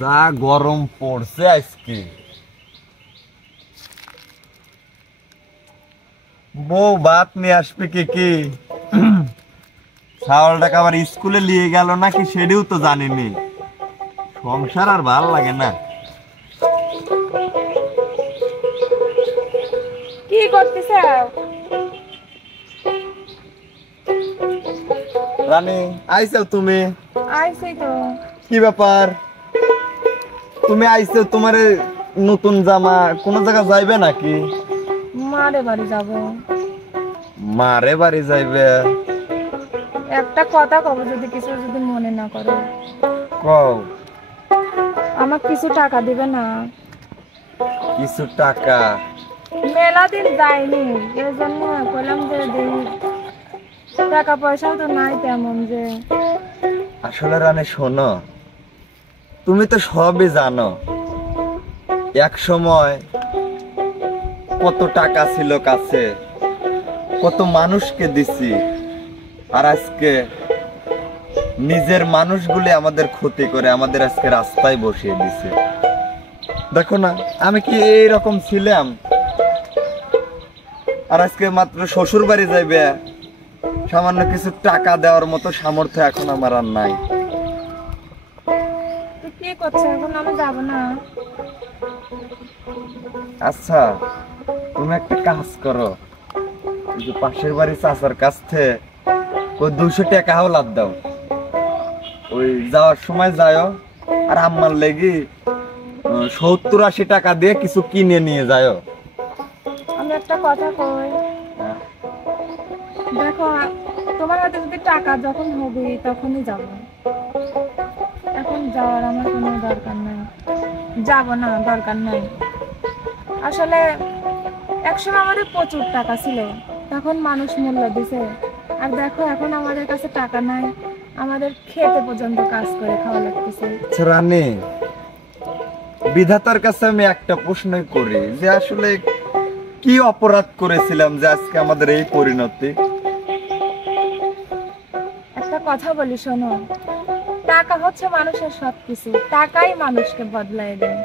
যা গরম পড়ছে আজকে, বউ ভাত নিয়ে আসবে কি ছাওয়ালটাকে আবার স্কুলে নিয়ে গেল নাকি সেটাও তো জানিনি। সংসার আর ভাল লাগে না। কি করতেছ? রানী আইছো তুমি? আইছি তো। কি ব্যাপার তুমি আইছো? তোমার নতুন জামা কোন জায়গা যাইবে নাকি? মারে বাড়ি যাব। মারে বাড়ি যাইবে? একটা কথা কব, যদি মনে না করো। কও। আমার কিছু টাকা দিবে না? কিছু টাকা? মেলা দিন যায়নি, এর জন্য কইলাম যে টাকা পয়সাও তো নাই তেমন। যে আসলে রানী শোনো, তুমি তো সবই জানো। এক সময় কত টাকা ছিল কাছে, কত মানুষকে দিছি, আর আজকে নিজের মানুষগুলি আমাদের ক্ষতি করে আমাদের আজকে রাস্তায় বসিয়ে দিছে। দেখো না, আমি কি এইরকম ছিলাম? আর আজকে মাত্র শ্বশুর বাড়ি যাইবে, সামান্য কিছু টাকা দেওয়ার মতো সামর্থ্য এখন আমার আর নাই। তুই কি করছিস এখন? আমি যাব না। আচ্ছা, তুমি একটা কাজ করো, পাশের বাড়ি চাচার কাছ থেকে ওই 200 টাকা হাওলাত দাও। ওই যাওয়ার সময় যাও, আর আম্মার লেগে 70-80 টাকা দিয়ে কিছু কিনে নিয়ে যাও। আমি একটা কথা কই, দেখো তোমার হাতে যদি টাকা যখন হবে তখনই যাব। এখন যাওয়ার আমার কোনো দরকার নাই, যাব না, দরকার নাই। আসলে একসময় আমাদের প্রচুর টাকা ছিল, তখন মানুষ মূল্য দিছে। আর দেখো এখন আমাদের কাছে টাকা নাই, আমাদের খেতে পর্যন্ত কাজ করে খাওয়া লাগতেছে। রানী, বিধাতার কাছে আমি একটা প্রশ্নই করি, যে আসলে কি অপরাধ করেছিলাম যে আজকে আমাদের এই পরিণতি? একটা কথা বলি শোনো, টাকা হচ্ছে মানুষের সবকিছু, টাকাই মানুষকে বদলায় দেয়।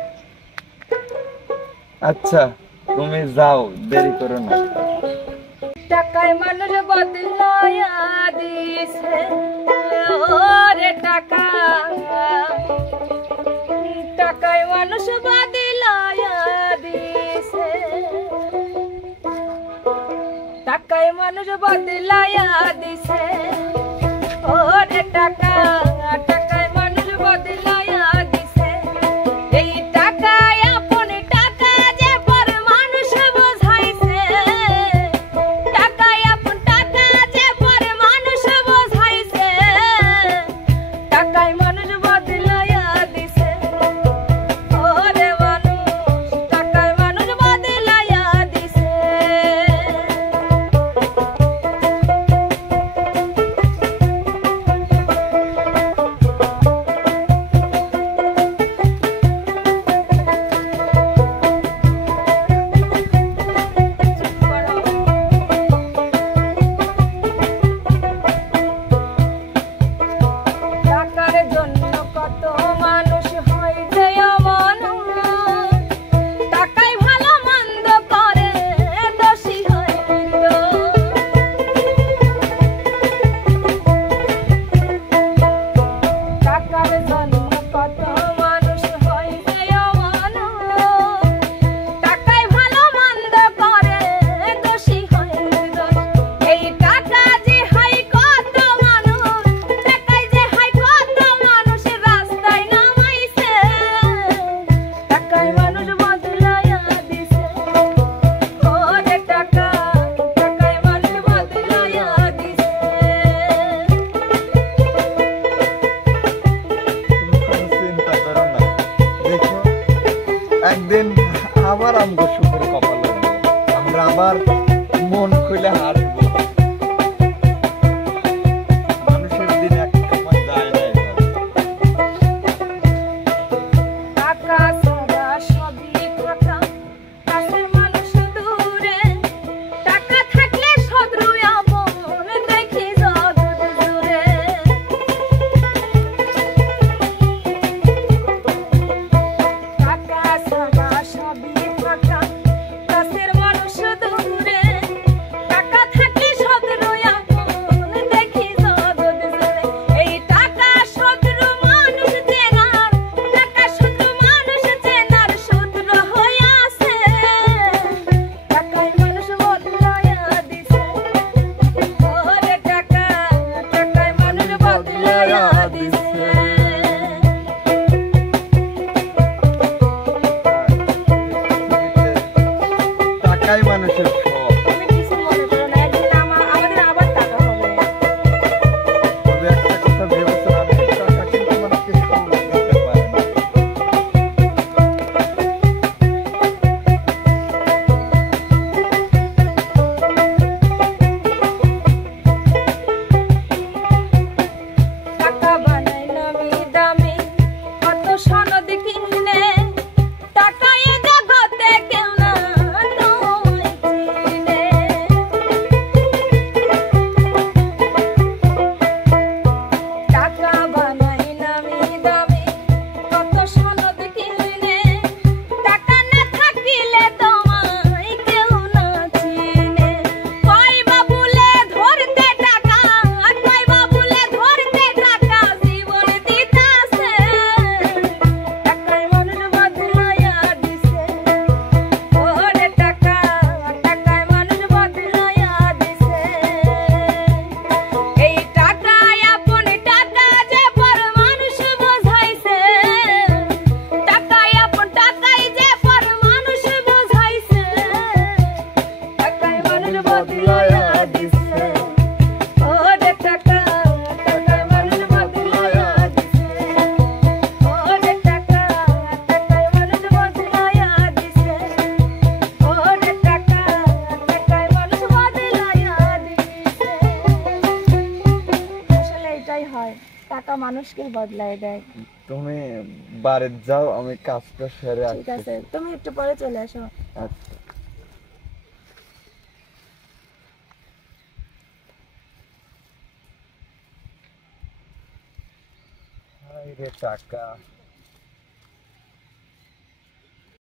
আচ্ছা তুমি যাও, দেরি করো না। টাকায় মানুষ বদলায়া দিছে, ওরে টাকা, টাকায় মানুষ বদলায়া দিছে, টাকায় মানুষ বদলায়া দিছে, ওরে টাকা, টাকায় মানুষ বদলায়া দিছে। এই টাকায় আপন টাকা যে পর মানুষ বোঝাইছে, টাকায় আপন টাকা যে পর মানুষ বোঝাইছে, টাকায় মানুষ বদলায়া দিছে, ওরে মানুষ, টাকায় মানুষ বদলায়া দিছে। টাকার জন্য কত মানুষ হয় যে অমন, টাকাই ভালো মন্দ করে দোষী হয় নির্দোষ। টাকার জন্য কত মানুষ হয় যে অমন, টাকাই ভালো মন্দ করে দোষী হয় নির্দোষ। এই টাকা যে হয় কত মানুষ, টাকায় যে হয় কত মানুষ রাস্তায় নামাইছে, টাকায় মানুষ বদলায়া দিছে, ওরে টাকা, টাকায় মানুষ বদলায়া দিছে। তুমি কোনো চিন্তা করো না, দেখো একদিন আবার আমগো সুখের কপাল হবে, আমরা আবার মন খুলে হাসবো। মানুষের দিন এক সময় যায় না এভাবে। টাকা ছাড়া সবই ফাঁকা, কাছের মানুষ দূরে, টাকা থাকলে শত্রু আপন দেখি যত দূরে। টাকা মানুষকে বদলায় দেয়। তুমি বাড়িতে যাও, আমি কাজটা সেরে ঠিক আসছি। আছে, তুমি একটু পরে চলে আসো। আচ্ছা। হায় রে টাকা।